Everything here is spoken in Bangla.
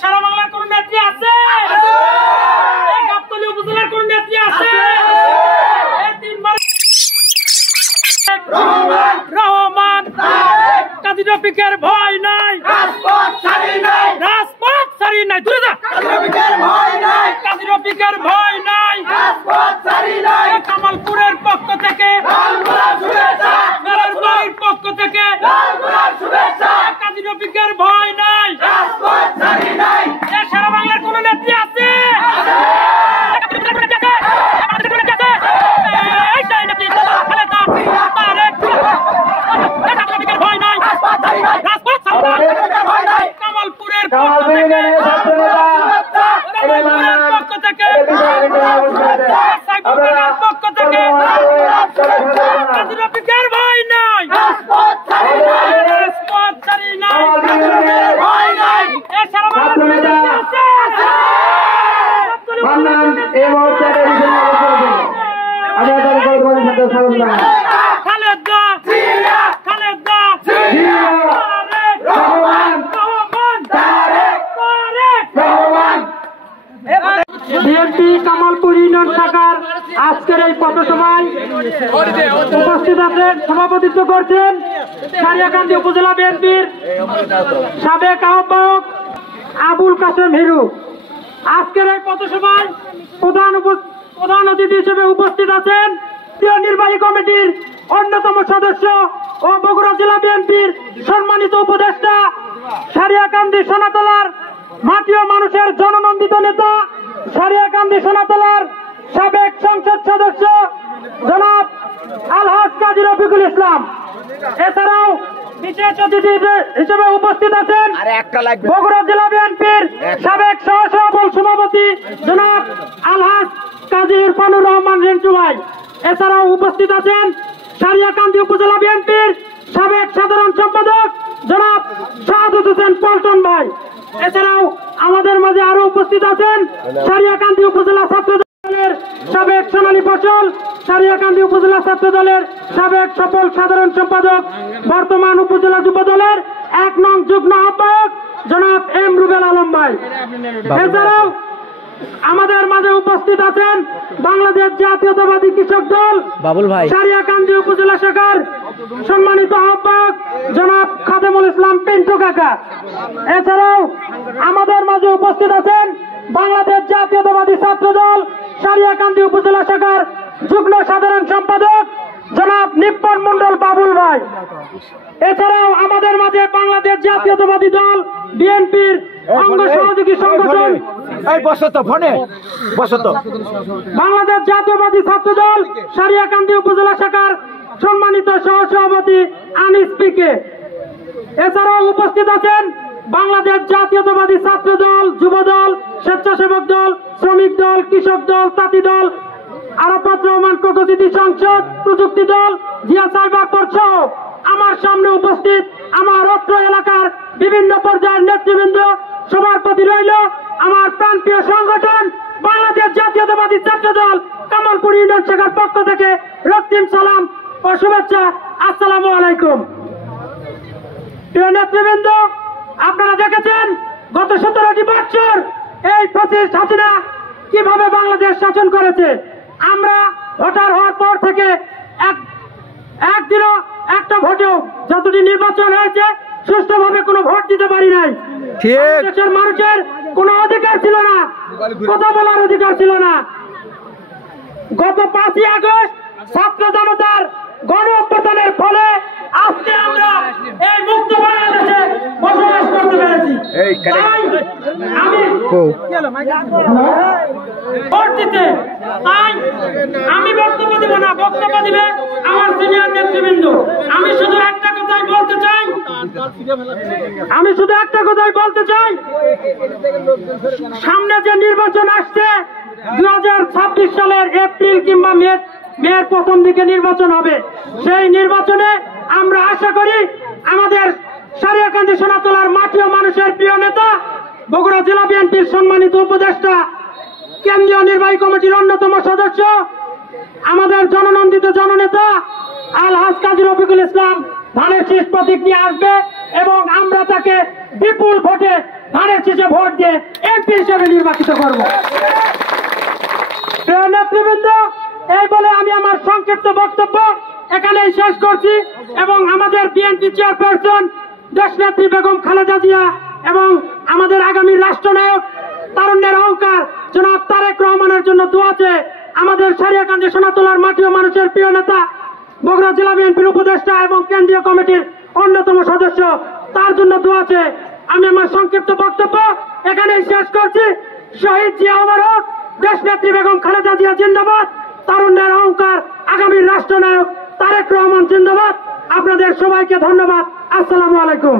সারা বাংলার কোন নেত্রী আছে? গাবতলী উপজেলার কোন নেত্রী আছে? রহমান কাজী রফিকের ভয় নাই, রাজপথ ছাড়ি নাই, দূরে যা। কাজী রফিকের ভয় নাই, কামালপুরের পক্ষ থেকে, মেলার পক্ষ থেকে কাজী রফিকের ভয় নাই। সারা বাংলার কোন নেত্রী আছে? কামালপুরের পক্ষ থেকে, পক্ষ থেকে কাজী রফিকের ভয় নাই, রাজপথ ছাড়ি নাই। বিএনপি কামালপুর ইউনিয়ন শাখার আজকের এই পথসভায় উপস্থিত আছেন, সভাপতিত্ব করছেন সারিয়াকান্দি উপজেলা বিএনপির সাবেক আহ্বায়ক আবুল কাসেম হিরু। আজকের এই পথসভায় প্রধান অতিথি হিসেবে উপস্থিত আছেন নির্বাহী কমিটির অন্যতম সদস্য ও বগুড়া জেলা বিএনপির সম্মানিত উপদেষ্টা, সারিয়াকান্দি সোনাতলার মাটি ও মানুষের জননন্দিত নেতা, সারিয়াকান্দি সোনাতলার সাবেক সংসদ সদস্য জনাব আলহাজ কাজী রফিকুল ইসলাম। এছাড়াও বিশেষ অতিথি হিসেবে উপস্থিত আছেন বগুড়া জেলা বিএনপির সাবেক সভাপতি জনাব আলহাজ কাজী ইরফানুর রহমান রিন্টু ভাই। এছাড়াও উপস্থিত আছেন সারিয়াকান্দি উপজেলা বিএনপির সাবেক সাধারণ সম্পাদক জনাব শাহাদত হোসেন পল্টন ভাই। এছাড়াও আমাদের মাঝে আরো উপস্থিত আছেন সারিয়াকান্দি উপজেলা ছাত্র দলের সাবেক সোনালী ফসল, সারিয়াকান্দি উপজেলা ছাত্র দলের সাবেক সফল সাধারণ সম্পাদক, বর্তমান উপজেলা যুব দলের 1 নং যুগ্ম আহ্বায়ক জনাব এম রুবেল আলম ভাই। এছাড়াও আমাদের মাঝে উপস্থিত আছেন বাংলাদেশ জাতীয়তাবাদী কৃষক দল বাবুল ভাই, সারিয়াকান্দি উপজেলা শাখার সম্মানিত আহ্বায়ক জনাব খাদেমুল ইসলাম পিন্টু কাকা। এছাড়াও আমাদের মাঝে উপস্থিত আছেন বাংলাদেশ জাতীয়তাবাদী ছাত্র দল সারিয়াকান্দি উপজেলা শাখার যুগ্ম সাধারণ সম্পাদক জনাব নিপ্পন মন্ডল বাবুল ভাই। এছাড়াও আমাদের মাঝে বাংলাদেশ জাতীয়তাবাদী দল বিএনপির অঙ্গ সহযোগী সংগঠন বাংলাদেশ জাতীয়বাদী ছাত্র দল সারিয়াকান্দি উপজেলা শাখার সম্মানিত সহসভাপতি আনিস পিকে। এছাড়াও উপস্থিত আছেন বাংলাদেশ জাতীয়তাবাদী ছাত্র দল, যুব দল, স্বেচ্ছাসেবক দল, শ্রমিক দল, কৃষক দল, তাঁতি দল, আরাফাত রহমান কোকোজিতি সংসদ, প্রযুক্তি দল, জিয়া সাইবার সহ আমার সামনে উপস্থিত আমার অত্র এলাকার বিভিন্ন পর্যায়ের নেতৃবৃন্দ, সবার প্রতি রইল আমার প্রান্তীয় সংগঠন বাংলাদেশ জাতীয়তাবাদী ছাত্র দল কামালপুর ইউনিয়ন শাখার পক্ষ থেকে রক্তিম সালাম ও শুভেচ্ছা। আসসালামু আলাইকুম। প্রিয় নেতৃবৃন্দ, আপনারা দেখেছেন গত 17টি বছর এই ফ্যাসিস্ট হাসিনা কিভাবে বাংলাদেশ শাসন করেছে। আমরা ভোটার হওয়ার পর থেকে একদিনও একটা ভোটেও যতটি নির্বাচন হয়েছে সুষ্ঠুভাবে কোনো ভোট দিতে পারি নাই। দেশের মানুষের কোনো অধিকার ছিল না, কথা বলার অধিকার ছিল না। গত 5ই আগস্ট ছাত্র জনতার গণ অভ্যুত্থানের ফলে আজকে আমরা এই মুক্ত বাংলাদেশে বসবাস করতে পেরেছি। তাই আমি ভোট দিতে আমি বক্তব্য দিব না, বক্তব্য দিবে আমার সিনিয়র নেতৃবৃন্দ। আমি শুধু একটা কথাই বলতে চাই, সামনে যে নির্বাচন আসছে 2026 সালের এপ্রিল কিংবা মের প্রথম দিকে নির্বাচন হবে। সেই নির্বাচনে আমরা আশা করি আমাদের সারিয়াকান্দি সোনাতলার মাটি ও মানুষের প্রিয় নেতা, বগুড়া জেলা বিএনপির সম্মানিত উপদেষ্টা, কেন্দ্রীয় নির্বাহী কমিটির অন্যতম সদস্য, আমাদের জননন্দিত জননেতা আলহাজ কাজী রফিকুল ইসলাম ধানের শীষ প্রতীক নিয়ে আসবে এবং আমরা তাকে বিপুল ভোটে ধানের শেষে ভোট দিয়ে এমপি হিসেবে নির্বাচিত করব। প্রিয় নেতৃবৃন্দ, এই বলে আমি আমার সংক্ষিপ্ত বক্তব্য এখানেই শেষ করছি এবং আমাদের বিএনপি চেয়ারপারসন দেশনেত্রী বেগম খালেদা জিয়া এবং আমাদের আগামী রাষ্ট্রনায়ক তারুণ্যের অহংকার জনাব তারেক রহমানের জন্য দোয়া চেয়ে আমাদের সারিয়াকান্দি সোনাতলার মাটি ও মানুষের প্রিয় নেতা বগুড়া জেলা বিএনপির উপদেষ্টা এবং কেন্দ্রীয় কমিটির অন্যতম সদস্য তার জন্য দোয়া চেয়ে আমি আমার সংক্ষিপ্ত বক্তব্য এখানেই শেষ করছি। শহীদ জিয়া অমর হোক, দেশনেত্রী বেগম খালেদা জিয়া জিন্দাবাদ, তারুণ্যের অহংকার আগামী রাষ্ট্রনায়ক তারেক রহমান জিন্দাবাদ। আপনাদের সবাইকে ধন্যবাদ। আসসালামু আলাইকুম।